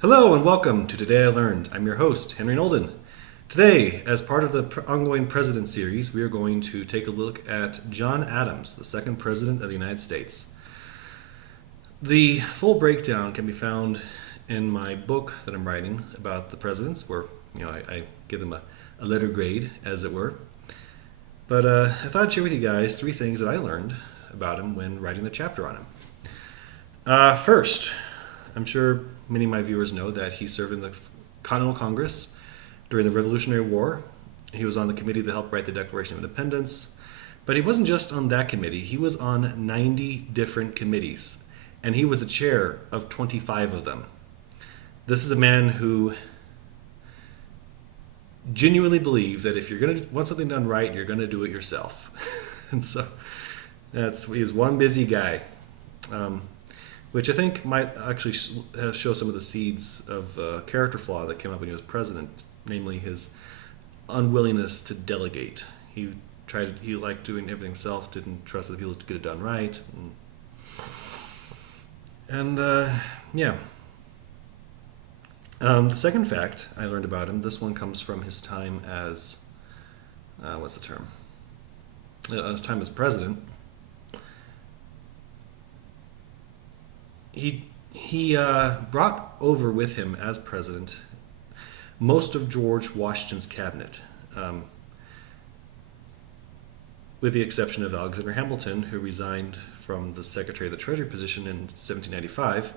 Hello and welcome to Today I Learned. I'm your host, Henry Nolden. Today, as part of the ongoing President series, we are going to take a look at John Adams, the second President of the United States. The full breakdown can be found in my book that I'm writing about the presidents, where I give them a letter grade, as it were. But I thought I'd share with you guys three things that I learned about him when writing the chapter on him. First, I'm sure many of my viewers know that he served in the Continental Congress during the Revolutionary War. He was on the committee that helped write the Declaration of Independence. But he wasn't just on that committee, he was on 90 different committees, and he was the chair of 25 of them. This is a man who genuinely believed that if you're going to want something done right, you're going to do it yourself. And so he was one busy guy. Which I think might actually show some of the seeds of character flaw that came up when he was president, namely his unwillingness to delegate. He liked doing everything himself, didn't trust other people to get it done right, and yeah. The second fact I learned about him, this one comes from his time as what's the term? His time as president. He brought over with him as president most of George Washington's cabinet, with the exception of Alexander Hamilton, who resigned from the Secretary of the Treasury position in 1795.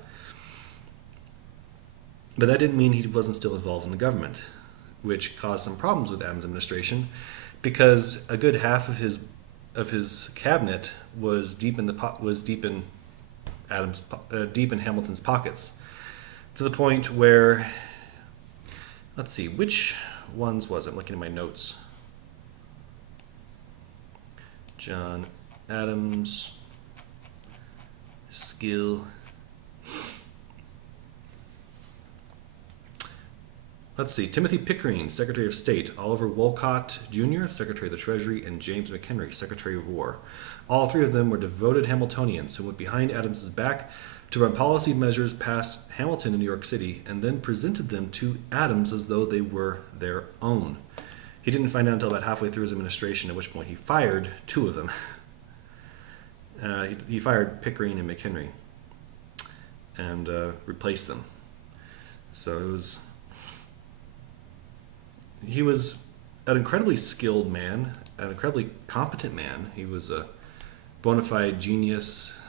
But that didn't mean he wasn't still involved in the government, which caused some problems with Adams' administration, because a good half of his cabinet was deep in deep in Hamilton's pockets, to the point where, let's see, which ones was it? I'm looking at my notes. John Adams, skill. Let's see, Timothy Pickering, Secretary of State, Oliver Wolcott Jr., Secretary of the Treasury, and James McHenry, Secretary of War. All three of them were devoted Hamiltonians who went behind Adams's back to run policy measures past Hamilton in New York City and then presented them to Adams as though they were their own. He didn't find out until about halfway through his administration, at which point he fired two of them. He fired Pickering and McHenry and replaced them. So he was an incredibly skilled man, an incredibly competent man. He was a bona fide genius,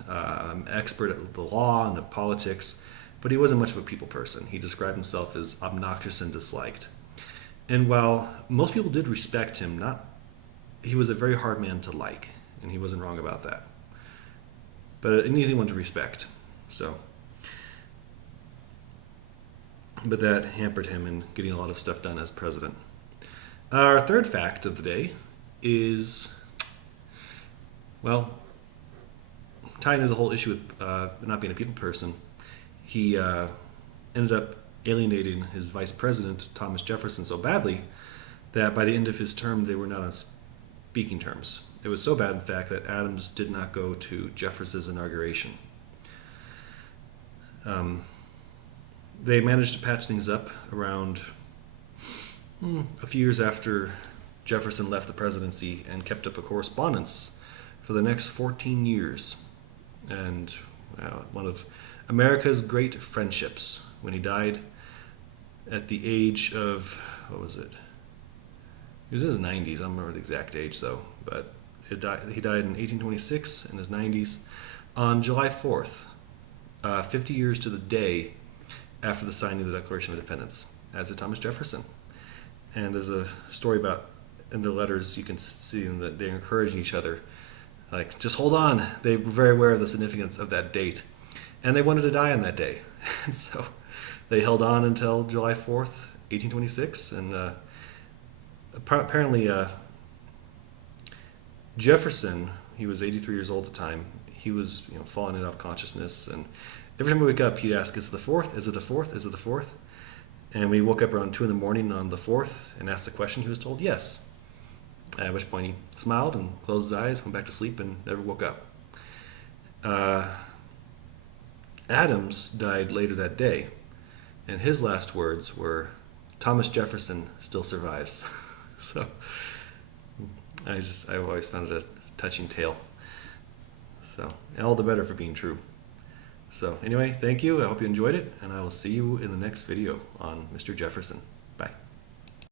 expert at the law and of politics, but he wasn't much of a people person. He described himself as obnoxious and disliked. And while most people did respect him, he was a very hard man to like, and he wasn't wrong about that. But an easy one to respect. But that hampered him in getting a lot of stuff done as president. Our third fact of the day is, well, tying into the whole issue with not being a people person, he ended up alienating his vice president, Thomas Jefferson, so badly that by the end of his term, they were not on speaking terms. It was so bad, in fact, that Adams did not go to Jefferson's inauguration. They managed to patch things up around a few years after Jefferson left the presidency, and kept up a correspondence for the next 14 years. And one of America's great friendships, when he died at the age of, what was it? He was in his 90s. I don't remember the exact age, though. But he died in 1826 in his 90s on July 4th, 50 years to the day after the signing of the Declaration of Independence, as did Thomas Jefferson. And there's a story about, in their letters, you can see that they're encouraging each other, like, just hold on. They were very aware of the significance of that date. And they wanted to die on that day. And so they held on until July 4th, 1826. And apparently Jefferson, he was 83 years old at the time, he was falling in and out of consciousness. And every time we wake up, he'd ask, is it the 4th? Is it the 4th? Is it the 4th? And when he woke up around 2 in the morning on the 4th and asked the question, he was told yes. At which point he smiled and closed his eyes, went back to sleep, and never woke up. Adams died later that day, And his last words were, "Thomas Jefferson still survives." So I've always found it a touching tale. So all the better for being true. So anyway, thank you. I hope you enjoyed it, and I will see you in the next video on Mr. Jefferson.